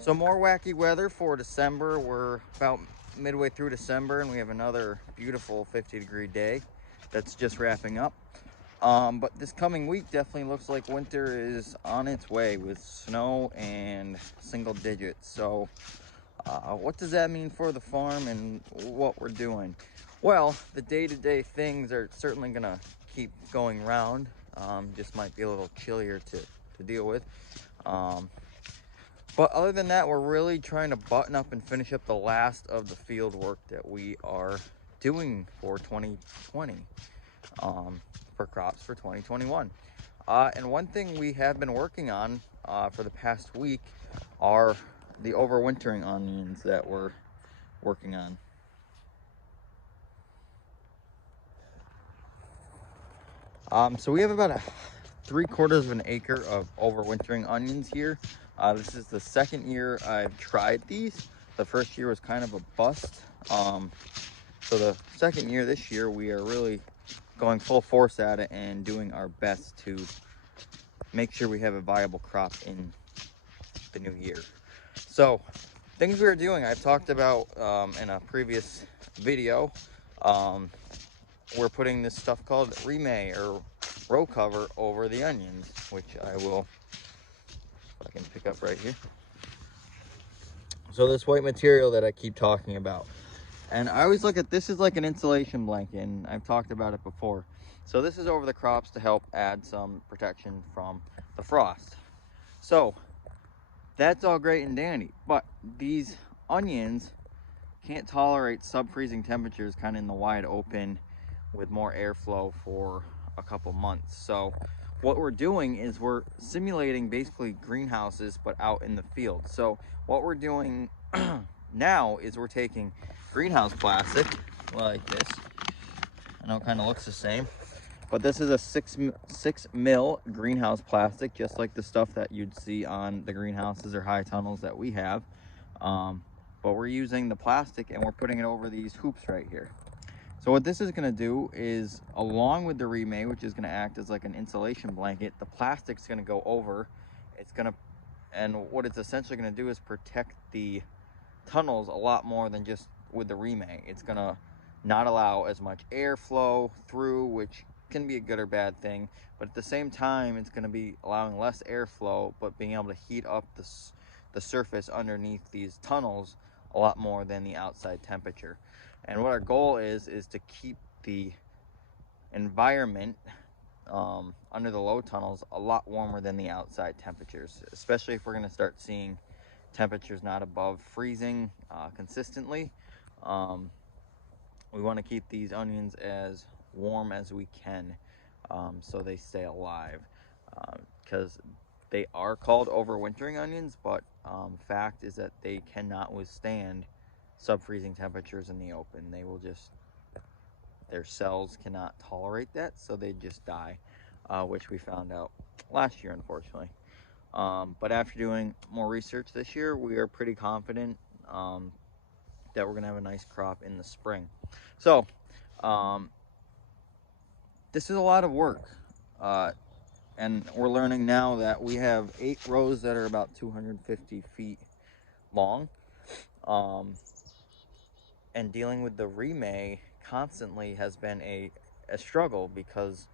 So more wacky weather for December. We're about midway through December and we have another beautiful 50-degree day that's just wrapping up. But this coming week definitely looks like winter is on its way with snow and single digits. So what does that mean for the farm and what we're doing? Well, the day-to-day things are certainly gonna keep going round. Just might be a little chillier to deal with. But other than that, we're really trying to button up and finish up the last of the field work that we are doing for 2020 for crops for 2021. And one thing we have been working on for the past week are the overwintering onions that we're working on. So we have about 3/4 of an acre of overwintering onions here. This is the second year I've tried these. The first year was kind of a bust. So the second year, this year, we are really going full force at it and doing our best to make sure we have a viable crop in the new year. So things we are doing, I've talked about in a previous video. We're putting this stuff called Remay or row cover over the onions, which I will, if I can pick up right here. So this white material that I keep talking about. And I always look at this as like an insulation blanket, and I've talked about it before. So this is over the crops to help add some protection from the frost. So that's all great and dandy, but these onions can't tolerate sub-freezing temperatures kind of in the wide open with more airflow for a couple months. So what we're doing is we're simulating basically greenhouses but out in the field. So what we're doing now is we're taking greenhouse plastic like this. I know it kind of looks the same, but this is a 6 mil greenhouse plastic, just like the stuff that you'd see on the greenhouses or high tunnels that we have. But we're using the plastic and we're putting it over these hoops right here. So what this is going to do is, along with the Remay, which is going to act as like an insulation blanket, the plastic's going to go over. It's going to, and what it's essentially going to do is protect the tunnels a lot more than just with the Remay. It's going to not allow as much airflow through, which can be a good or bad thing, but at the same time it's going to be allowing less airflow but being able to heat up the surface underneath these tunnels a lot more than the outside temperature. And what our goal is to keep the environment under the low tunnels a lot warmer than the outside temperatures, especially if we're going to start seeing temperatures not above freezing consistently. We want to keep these onions as warm as we can so they stay alive, because they are called overwintering onions, but fact is that they cannot withstand sub-freezing temperatures in the open. They will just, their cells cannot tolerate that, so they just die, which we found out last year, unfortunately. But after doing more research this year, we are pretty confident that we're gonna have a nice crop in the spring. So this is a lot of work, and we're learning now that we have 8 rows that are about 250 feet long, and dealing with the Remay constantly has been a struggle, because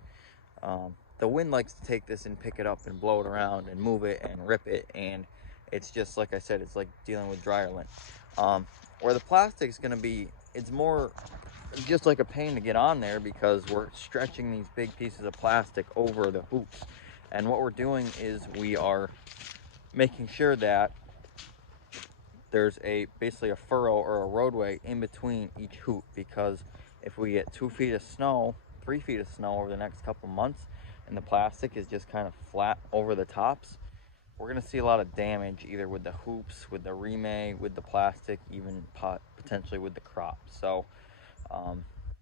the wind likes to take this and pick it up and blow it around and move it and rip it, and it's just, like I said, it's like dealing with dryer lint. Where the plastic's going to be, it's more just like a pain to get on there, because we're stretching these big pieces of plastic over the hoops. And what we're doing is we are making sure that there's basically a furrow or a roadway in between each hoop, because if we get 2 feet of snow, 3 feet of snow over the next couple months, and the plastic is just kind of flat over the tops, we're going to see a lot of damage, either with the hoops, with the Remay, with the plastic, even potentially with the crop. So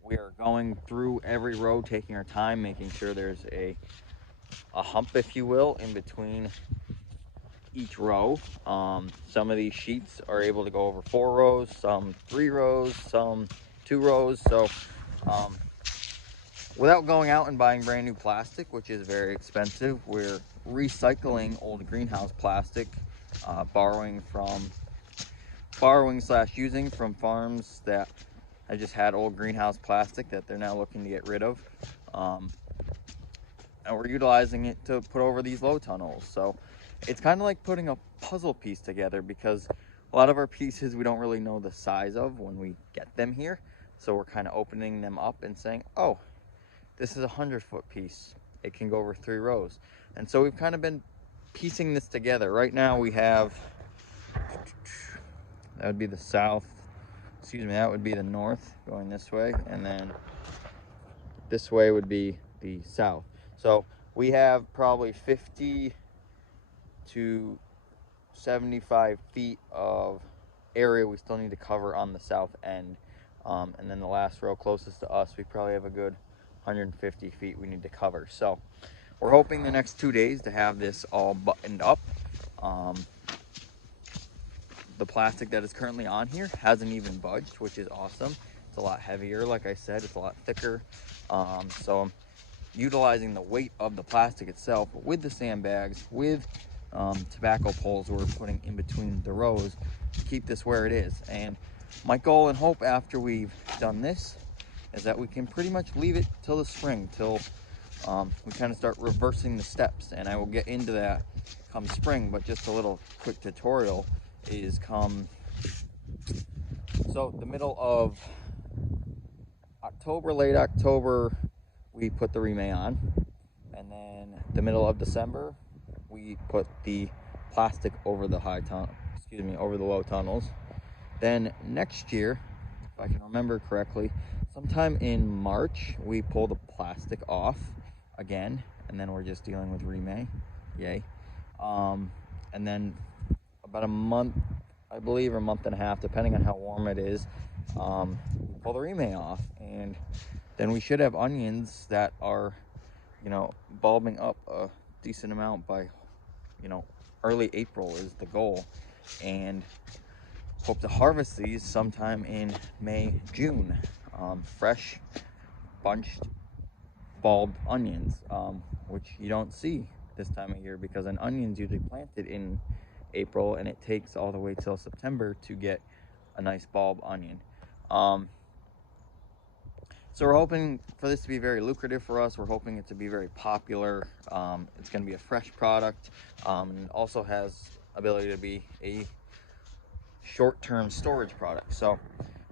we are going through every row, taking our time, making sure there's a hump, if you will, in between each row. Some of these sheets are able to go over 4 rows, some 3 rows, some 2 rows. So without going out and buying brand new plastic, which is very expensive, we're recycling old greenhouse plastic borrowing slash using from farms that I just had old greenhouse plastic that they're now looking to get rid of. And we're utilizing it to put over these low tunnels. So it's kind of like putting a puzzle piece together, because a lot of our pieces we don't really know the size of when we get them here. So we're kind of opening them up and saying, oh, this is a 100-foot piece. It can go over 3 rows. And so we've kind of been piecing this together. Right now we have, that would be the south, excuse me, that would be the north going this way. And then this way would be the south. So we have probably 50 to 75 feet of area we still need to cover on the south end. And then the last row closest to us, we probably have a good 150 feet we need to cover. So we're hoping the next 2 days to have this all buttoned up. The plastic that is currently on here hasn't even budged, which is awesome. It's a lot heavier, like I said, it's a lot thicker. So I'm utilizing the weight of the plastic itself with the sandbags, with tobacco poles we're putting in between the rows to keep this where it is. And my goal and hope after we've done this is that we can pretty much leave it till the spring, till we kind of start reversing the steps. And I will get into that come spring, but just a little quick tutorial is so the middle of October, late October, we put the Remay on, and then the middle of December we put the plastic over the over the low tunnels. Then next year, if I can remember correctly, sometime in March we pull the plastic off again, and then we're just dealing with Remay. Yay. And then about a month, I believe, or a month and a half, depending on how warm it is, we pull the Remay off, and then we should have onions that are, bulbing up a decent amount by, early April is the goal, and hope to harvest these sometime in May, June. Fresh, bunched, bulbed onions, which you don't see this time of year, because an onion's usually planted in April and it takes all the way till September to get a nice bulb onion. So we're hoping for this to be very lucrative for us. We're hoping it to be very popular. It's going to be a fresh product, and also has ability to be a short-term storage product. So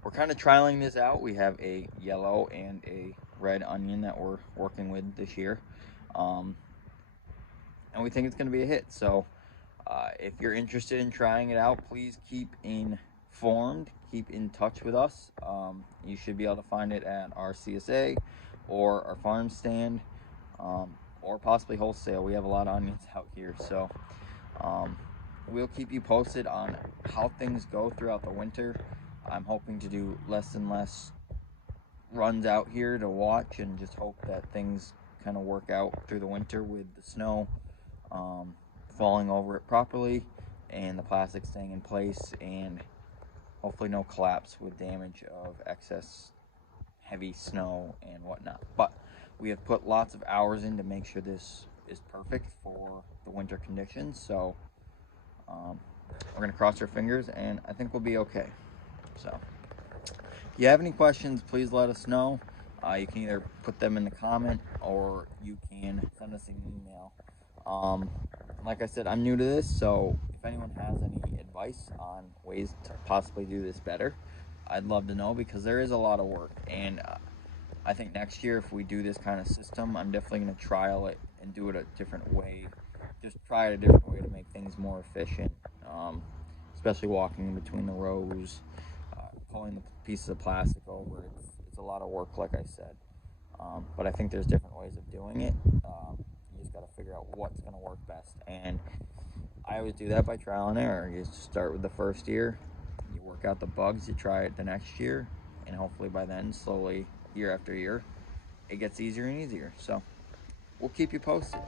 we're kind of trialing this out. We have a yellow and a red onion that we're working with this year, and we think it's going to be a hit. So if you're interested in trying it out, please keep informed, keep in touch with us. You should be able to find it at our CSA or our farm stand, or possibly wholesale. We have a lot of onions out here, so we'll keep you posted on how things go throughout the winter. I'm hoping to do less and less runs out here to watch, and just hope that things kind of work out through the winter with the snow falling over it properly and the plastic staying in place, and hopefully no collapse with damage of excess heavy snow and whatnot. But we have put lots of hours in to make sure this is perfect for the winter conditions. So we're going to cross our fingers, and I think we'll be okay. So if you have any questions, please let us know. You can either put them in the comment, or you can send us an email. Like I said, I'm new to this, so if anyone has any advice on ways to possibly do this better, I'd love to know, because there is a lot of work. And I think next year, if we do this kind of system, I'm definitely going to trial it and do it a different way. Just try it a different way to make things more efficient, especially walking in between the rows, pulling the pieces of plastic over. It's a lot of work, like I said. But I think there's different ways of doing it. You just got to figure out what's going to work best. And I always do that by trial and error. You just start with the first year, you work out the bugs, you try it the next year, and hopefully by then, slowly, year after year, it gets easier and easier. So we'll keep you posted.